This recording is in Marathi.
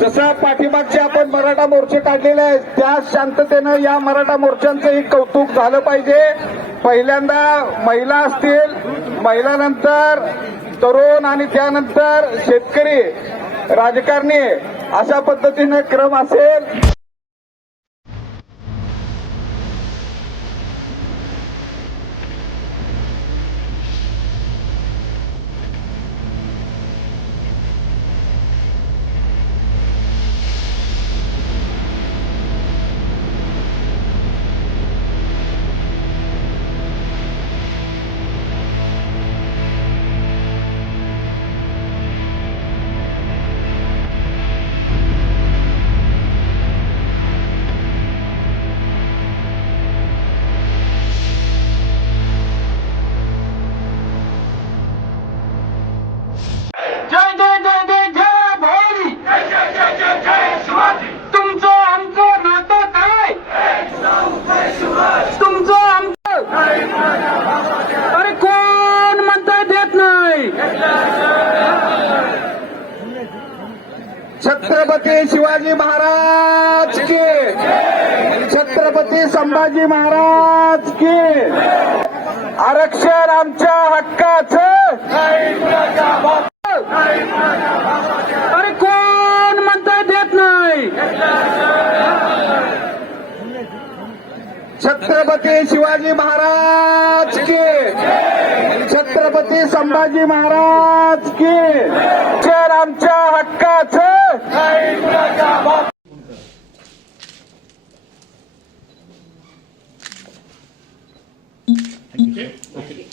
जसं पाठीमागचे आपण मराठा मोर्चे काढलेले आहेत त्या शांततेनं या मराठा मोर्चांचंही कौतुक झालं पाहिजे. पहिल्यांदा महिला असतील महिलानंतर तरुण आणि त्यानंतर शेतकरी राजकारणी अशा पद्धतीनं क्रम असेल. छत्रपती शिवाजी महाराज के छत्रपती संभाजी महाराज के आरक्षण आमच्या हक्काचं. अरे कोण म्हणता देत नाही? छत्रपती शिवाजी महाराज के छत्रपती संभाजी महाराज के आमच्या Okay.